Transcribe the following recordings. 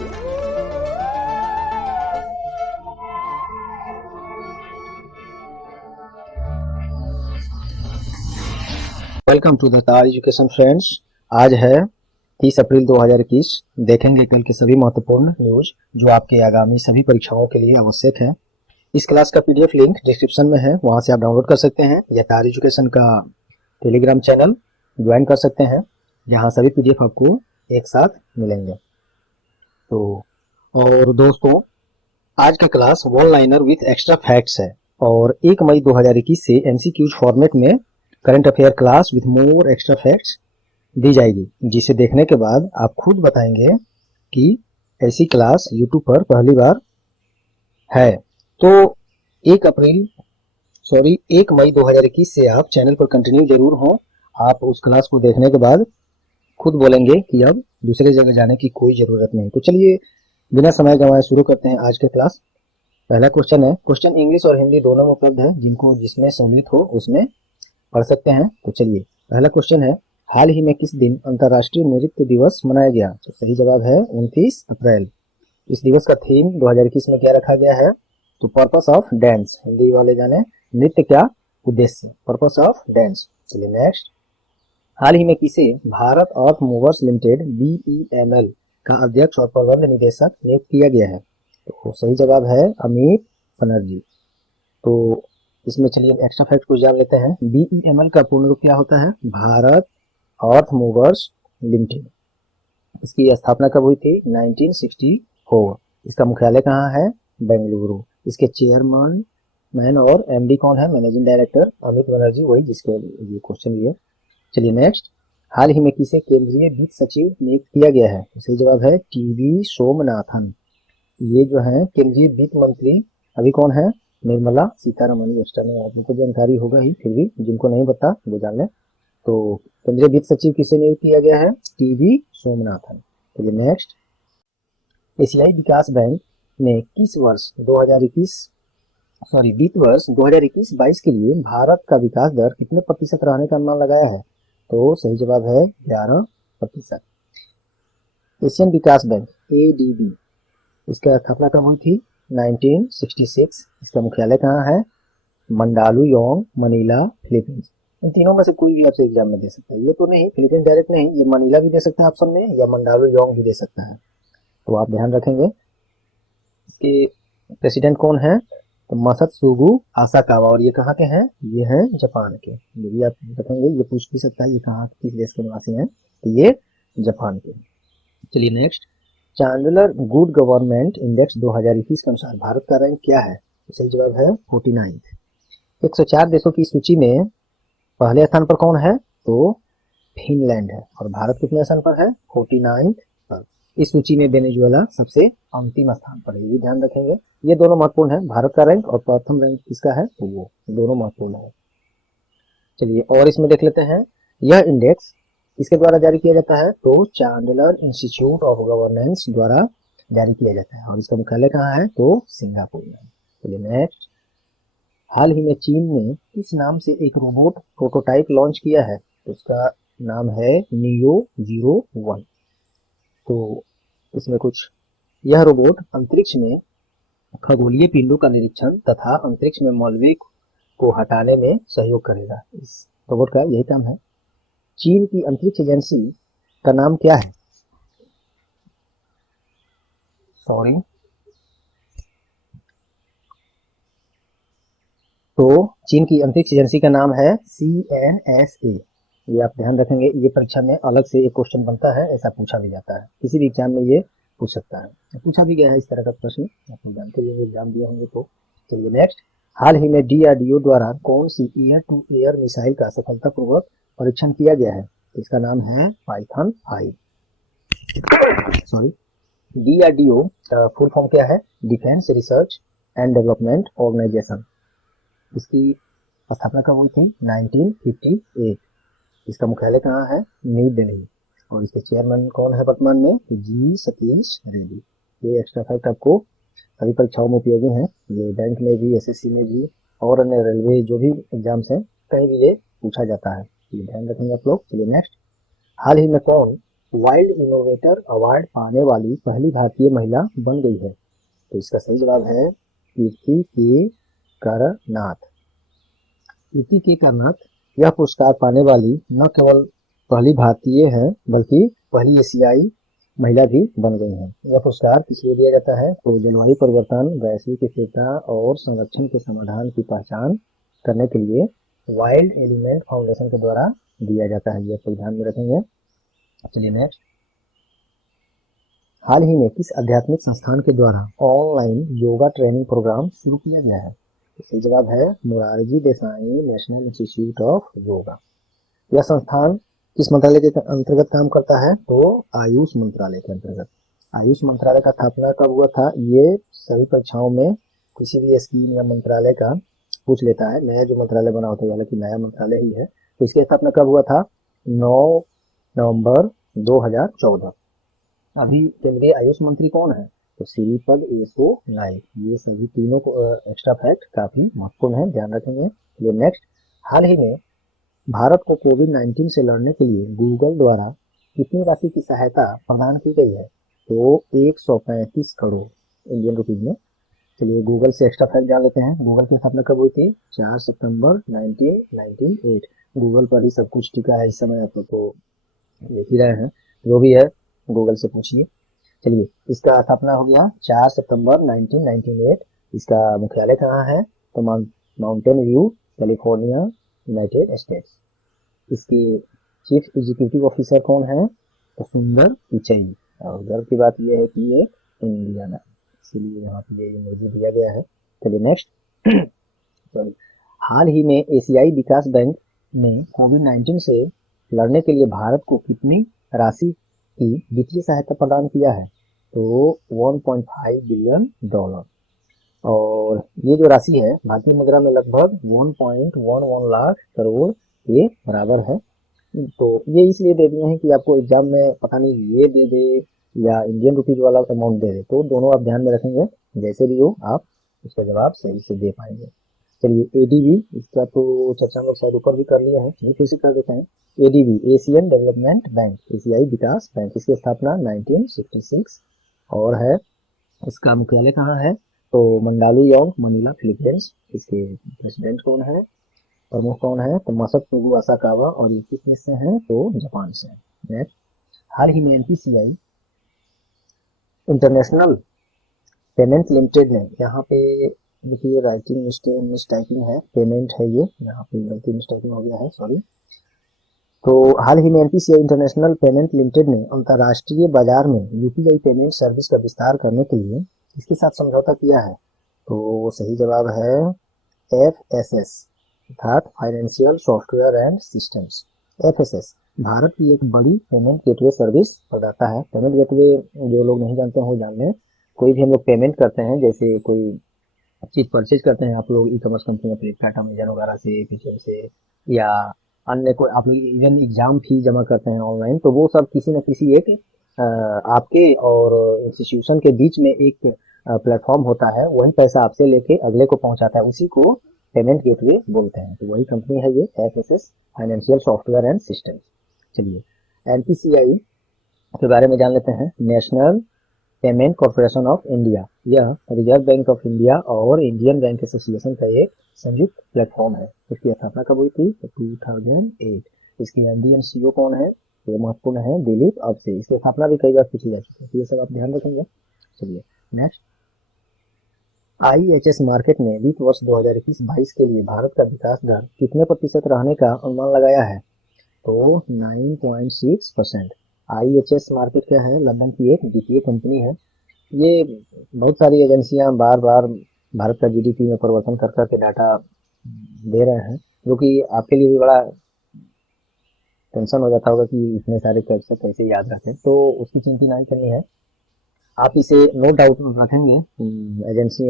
Welcome to the तार education friends. आज है 30 अप्रैल 2021। देखेंगे कल के सभी महत्वपूर्ण न्यूज जो आपके आगामी सभी परीक्षाओं के लिए आवश्यक है। इस क्लास का पीडीएफ लिंक डिस्क्रिप्शन में है, वहां से आप डाउनलोड कर सकते हैं या तार एजुकेशन का टेलीग्राम चैनल ज्वाइन कर सकते हैं, जहां सभी पीडीएफ आपको एक साथ मिलेंगे। तो और दोस्तों, आज का class one liner with extra facts है और 1 मई 2021 से एमसीक्यूज फॉर्मेट में current affair class with more extra facts दी जाएगी, जिसे देखने के बाद आप खुद बताएंगे कि ऐसी क्लास यूट्यूब पर पहली बार है। तो 1 मई 2021 से आप चैनल पर कंटिन्यू जरूर हो। आप उस क्लास को देखने के बाद खुद बोलेंगे कि अब दूसरे जगह जाने की कोई जरूरत नहीं। तो चलिए बिना समय गंवाए शुरू करते हैं आज के क्लास। पहला क्वेश्चन है, क्वेश्चन इंग्लिश और हिंदी दोनों में उपलब्ध है, जिनको जिसमें सहूलियत हो उसमें पढ़ सकते हैं। तो चलिए पहला क्वेश्चन है, हाल ही में किस दिन अंतर्राष्ट्रीय नृत्य दिवस मनाया गया? तो सही जवाब है 29 अप्रैल। इस दिवस का थीम 2021 में क्या रखा गया है? तो पर्पस ऑफ डांस। हिंदी वाले जाने नृत्य क्या उद्देश्य, पर्पस ऑफ डांस। चलिए नेक्स्ट, हाल ही में किसे भारत अर्थ मूवर्स लिमिटेड BEML का अध्यक्ष और प्रबंध निदेशक नियुक्त किया गया है? तो सही जवाब है अमित बनर्जी। तो इसमें चलिए एक्स्ट्रा फैक्ट को जान लेते हैं। BEML का पूर्ण रूप क्या होता है? भारत अर्थ मूवर्स लिमिटेड। इसकी स्थापना कब हुई थी? 1964। इसका मुख्यालय कहाँ है? बेंगलुरु। इसके चेयरमैन मैन और MD कौन है? मैनेजिंग डायरेक्टर अमित बनर्जी, वही जिसके ये क्वेश्चन भी है। चलिए नेक्स्ट, हाल ही में किसे केंद्रीय वित्त सचिव नियुक्त किया गया है? तो सही जवाब है TB सोमनाथन। ये जो है केंद्रीय वित्त मंत्री अभी कौन है? निर्मला सीतारमण। एक्स्ट्रा में आप लोगों को जानकारी होगा ही, फिर भी जिनको नहीं पता वो जान लें। तो केंद्रीय वित्त सचिव किसे नियुक्त किया गया है? TB सोमनाथन। चलिए नेक्स्ट, एशियाई विकास बैंक ने किस वर्ष 2021 वित्त वर्ष 2021-22 के लिए भारत का विकास दर कितने प्रतिशत रहने का अनुमान लगाया है? तो सही जवाब है 11%। एशियन विकास बैंक ADB, इसका स्थापना कब हुई थी? 1966। इसका मुख्यालय कहाँ है? Mandaluyong, Manila, Philippines. इन तीनों में से कोई भी आपसे एग्जाम में दे सकता है। ये तो नहीं, फिलीपींस डायरेक्ट नहीं, ये मनीला भी दे सकता है ऑप्शन में, या मंडालुयोंग भी दे सकता है। तो आप ध्यान रखेंगे। इसके प्रेसिडेंट कौन है? तो मसत्सुगु आसाकावा। और ये कहाँ के हैं? ये हैं जापान के। ये भी आप रखेंगे, ये पूछ भी सकता है ये कहाँ किस देश के निवासी हैं, तो ये जापान के। चलिए next, Chandler good government index 2021 के अनुसार भारत का रैंक क्या है? तो सही जवाब है 49। 104 देशों की सूची में पहले स्थान पर कौन है? तो फिनलैंड है। और भारत कितने स्थान पर है? 49 पर। इस सूची में वेनेजुएला सबसे अंतिम स्थान पर है, ये ध्यान रखेंगे। ये दोनों महत्वपूर्ण है, भारत का रैंक और प्रथम रैंक किसका है, तो वो दोनों महत्वपूर्ण है। चलिए और इसमें देख लेते हैं, यह इंडेक्स किसके द्वारा जारी किया जाता है? तो चांडलर इंस्टीट्यूट ऑफ गवर्नेंस द्वारा जारी किया जाता है। और इसका मुख्यालय कहाँ है? तो सिंगापुर में। चलिए नेक्स्ट, हाल ही में चीन ने किस नाम से एक रोबोट प्रोटोटाइप लॉन्च किया है? तो उसका नाम है नियो 01। तो इसमें कुछ, यह रोबोट अंतरिक्ष में खगोलीय पिंडों का निरीक्षण तथा अंतरिक्ष में मलबे को हटाने में सहयोग करेगा। इस रोबोट का यही काम है। चीन की अंतरिक्ष एजेंसी का नाम क्या है? तो चीन की अंतरिक्ष एजेंसी का नाम है CNSA। ये आप ध्यान रखेंगे, ये परीक्षा में अलग से एक क्वेश्चन बनता है, ऐसा पूछा भी जाता है, किसी भी एग्जाम में ये पूछ सकता है, पूछा भी गया है इस तरह का प्रश्न, आप लोग जानते ही एग्जाम दिए होंगे। तो चलिए नेक्स्ट, हाल ही में DRDO द्वारा कौन सी एयर टू एयर मिसाइल का सफलतापूर्वक परीक्षण किया गया है? इसका नाम है पाइथन 5। DRDO का फुल फॉर्म क्या है? Defence Research and Development Organisation. इसकी स्थापना कब हुई थी? 1958। इसका मुख्यालय कहाँ है? न्यू दिल्ली। और इसके चेयरमैन कौन है वर्तमान में? G सतीश रेड्डी। ये एक्स्ट्रा फैक्ट आपको सभी परीक्षाओं में उपयोगी है, ये बैंक में भी, SSC में भी और अन्य रेलवे जो भी एग्जाम्स हैं कहीं भी ये पूछा जाता है, ये ध्यान रखेंगे आप लोग। चलिए नेक्स्ट, हाल ही में कौन वाइल्ड इनोवेटर अवार्ड पाने वाली पहली भारतीय महिला बन गई है? तो इसका सही जवाब है कीर्ति के करनाथ। कीर्ति के करनाथ यह पुरस्कार पाने वाली न केवल पहली भारतीय है बल्कि पहली एशियाई महिला भी बन गई हैं। यह पुरस्कार किस लिए दिया जाता है? तो जलवायु परिवर्तन, वैश्विक स्थिरता और संरक्षण के समाधान की पहचान करने के लिए वाइल्ड एलिमेंट फाउंडेशन के द्वारा दिया जाता है। यह तो ध्यान में रखेंगे। चलिए नेक्स्ट, हाल ही में किस आध्यात्मिक संस्थान के द्वारा ऑनलाइन योगा ट्रेनिंग प्रोग्राम शुरू किया गया है? तो सही जवाब है Morarji Desai national institute of yoga. यह संस्थान किस मंत्रालय के अंतर्गत काम करता है? तो आयुष मंत्रालय के अंतर्गत। आयुष मंत्रालय का स्थापना कब हुआ था? ये सभी परीक्षाओं में किसी भी स्कीम या मंत्रालय का पूछ लेता है। नया जो मंत्रालय बना होता है, हालांकि नया मंत्रालय ही है। तो इसकी स्थापना कब हुआ था? 9 नवंबर 2014। अभी केंद्रीय आयुष मंत्री कौन है? तो श्रीपद येसो नाइक। ये सभी तीनों को एक्स्ट्रा फैक्ट काफी महत्वपूर्ण है, ध्यान रखेंगे। चलिए नेक्स्ट, हाल ही में भारत को कोविड-19 से लड़ने के लिए गूगल द्वारा कितनी राशि की सहायता प्रदान की गई है? तो 135 करोड़ इंडियन रुपीज में। चलिए गूगल से एक्स्ट्रा फैक्ट जान लेते हैं। गूगल की स्थापना कब हुई थी? 4 सितंबर 1998। गूगल पर ही सब कुछ टिका है इस समय, आप तो देख ही रहे हैं। जो भी है गूगल से पूछिए। चलिए, इसका स्थापना हो गया 4 सितंबर 1998। इसका मुख्यालय कहाँ है? तो mountain view, California, United states. इसके चीफ एग्जीक्यूटिव ऑफिसर कौन है? तो सुंदर पिचई। और गर्व की बात यह है कि ये इंडियन है, इसीलिए यहाँ पे ये इमोजी दिया गया है। चलिए नेक्स्ट, सॉरी, हाल ही में एशियाई विकास बैंक ने कोविड-19 से लड़ने के लिए भारत को कितनी राशि की वित्तीय सहायता प्रदान किया है? तो 1.5 बिलियन डॉलर। और ये जो राशि है भारतीय मुद्रा में लगभग 1.11 लाख करोड़ के बराबर है। तो ये इसलिए दे दिए हैं कि आपको एग्जाम में पता नहीं ये दे दे या इंडियन रुपीज वाला अमाउंट दे दे, तो दोनों आप ध्यान में रखेंगे। जैसे भी हो आप उसका जवाब सही से दे पाएंगे। चलिए एडीबी, इसका तो चर्चा हम लोग शायद ऊपर भी कर लिए हैं, चलिए फिर से कर देते हैं। एडीबी एशियन डेवलपमेंट बैंक, एशियाई विकास बैंक, इसकी स्थापना 1966 और है। इसका मुख्यालय कहाँ है? तो मंडालुयोंग, मनीला, फिलीपींस। इसके प्रेसिडेंट कौन है? प्रमुख कौन है? तो मासात्सुगु असाकावा। और ये किस देश से हैं? तो जापान से। नेक्स्ट, हाल ही में एनपीसीआई इंटरनेशनल पेमेंट लिमिटेड ने, यहाँ पे देखिए राइटिंग मिस्टेकिंग है, पेमेंट है ये, यहाँ पे गलती मिस्टेकिंग हो गया है, सॉरी। तो हाल ही में एनपीसीआई इंटरनेशनल पेमेंट लिमिटेड ने अंतर्राष्ट्रीय बाजार में यूपीआई पेमेंट सर्विस का विस्तार करने के लिए इसके साथ समझौता किया है? तो सही जवाब है एफएसएस, अर्थात financial software and systems. FSS Bharat की एक बड़ी पेमेंट गेटवे सर्विस प्रदाता है। पेमेंट गेटवे जो लोग नहीं जानते हो जान लें। कोई भी हम लोग पेमेंट करते हैं, जैसे कोई चीज परचेज करते हैं आप लोग e commerce company, Flipkart, Amazon वगैरह से, पेटीएम से, या अन्य कोई आप लोग इवन एग्जाम फी जमा करते हैं ऑनलाइन, तो वो सब किसी न किसी एक आपके और इंस्टीट्यूशन के बीच में एक प्लेटफॉर्म होता है, वही पैसा आपसे लेके अगले को पहुंचाता है, उसी को पेमेंट गेटवे बोलते हैं। तो वही कंपनी है ये FSS, financial software and system. चलिए एनपीसीआई के बारे में जान लेते हैं। National payment corporation of India, यह रिजर्व बैंक ऑफ इंडिया और इंडियन बैंक एसोसिएशन का एक संयुक्त प्लेटफॉर्म है। इसकी स्थापना कब हुई थी? तो 2008। इसकी एमडी एंड सीईओ कौन है? ये महत्वपूर्ण है, दिलीप अवसे। इसकी स्थापना भी कई बार पूछी जा चुकी है, तो ये सब आप ध्यान रखेंगे। चलिए नेक्स्ट, आईएचएस मार्केट ने वित्त वर्ष 2021-22 के लिए भारत का विकास दर कितने प्रतिशत रहने का अनुमान लगाया है? तो 9.6%। आईएचएस मार्केट क्या है? लंदन की एक द्वितीय कंपनी है। ये बहुत सारी एजेंसियां बार बार भारत का जीडीपी में परिवर्तन कर करके डाटा दे रहे हैं, जो कि आपके लिए भी बड़ा टेंशन हो जाता होगा कि इतने सारे कैसे कैसे याद रखें, तो उसकी चिंता नहीं करनी है। आप इसे नोट डाउन रखेंगे, एजेंसी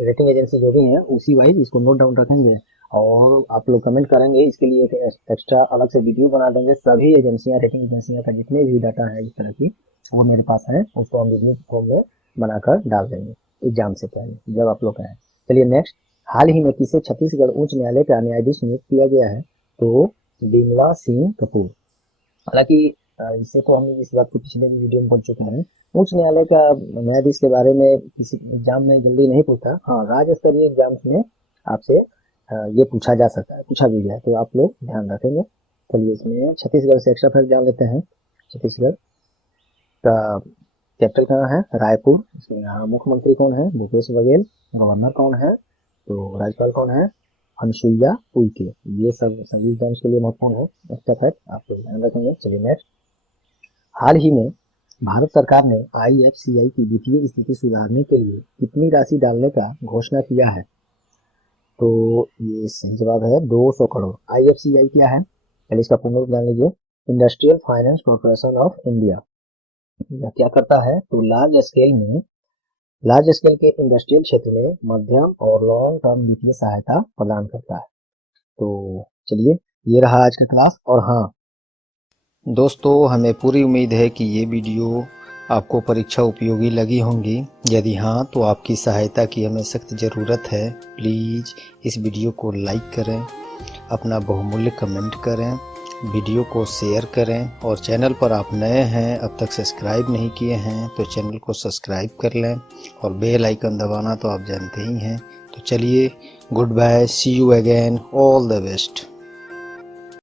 रेटिंग एजेंसी जो भी है उसी वाइज इसको नोट डाउन रखेंगे, और आप लोग कमेंट करेंगे, इसके लिए एक एक्स्ट्रा अलग से वीडियो बना देंगे। सभी एजेंसियां, रेटिंग एजेंसियां का जितने भी डाटा है इस तरह की, वो मेरे पास है, उसको हम वीडियो फॉर्म में बनाकर डाल देंगे एग्जाम से पहले जब आप लोग का है। चलिए नेक्स्ट, हाल ही में किसे छत्तीसगढ़ उच्च न्यायालय का न्यायाधीश नियुक्त किया गया है? तो बिमला सिंह कपूर। हालांकि इससे तो हम इस बात को पिछले भी वीडियो में पढ़ चुके हैं। उच्च न्यायालय का न्यायाधीश के बारे में किसी एग्जाम में जल्दी नहीं पूछता। हाँ, राज्य स्तरीय एग्जाम्स में आपसे ये पूछा जा सकता है, पूछा भी गया है, तो आप लोग ध्यान रखेंगे। चलिए इसमें छत्तीसगढ़ से एक्स्ट्रा फैक्ट जान लेते हैं। छत्तीसगढ़ का कैपिटल कहाँ है? रायपुर। इसमें यहाँ मुख्यमंत्री कौन है? भूपेश बघेल। गवर्नर कौन है? तो राज्यपाल कौन है? अनुसुईया उइके। ये सब सभी एग्जाम्स के लिए महत्वपूर्ण है, एक्स्ट्रा फैक्ट आप लोग ध्यान रखेंगे। चलिए नेक्स्ट, हाल ही में भारत सरकार ने IFCI की वित्तीय स्थिति सुधारने के लिए कितनी राशि डालने का घोषणा किया है? तो ये सही जवाब है 200 करोड़। IFCI क्या है? पहले इसका पूर्ण रूप जान लीजिए। Industrial finance corporation of India. यह क्या करता है? तो लार्ज स्केल के इंडस्ट्रियल क्षेत्र में मध्यम और लॉन्ग टर्म वित्तीय सहायता प्रदान करता है। तो चलिए, ये रहा आज का क्लास। और हाँ दोस्तों, हमें पूरी उम्मीद है कि ये वीडियो आपको परीक्षा उपयोगी लगी होंगी। यदि हाँ, तो आपकी सहायता की हमें सख्त ज़रूरत है। प्लीज़ इस वीडियो को लाइक करें, अपना बहुमूल्य कमेंट करें, वीडियो को शेयर करें, और चैनल पर आप नए हैं, अब तक सब्सक्राइब नहीं किए हैं, तो चैनल को सब्सक्राइब कर लें, और बेल आइकन दबाना तो आप जानते ही हैं। तो चलिए, good bye, see you again, all the best.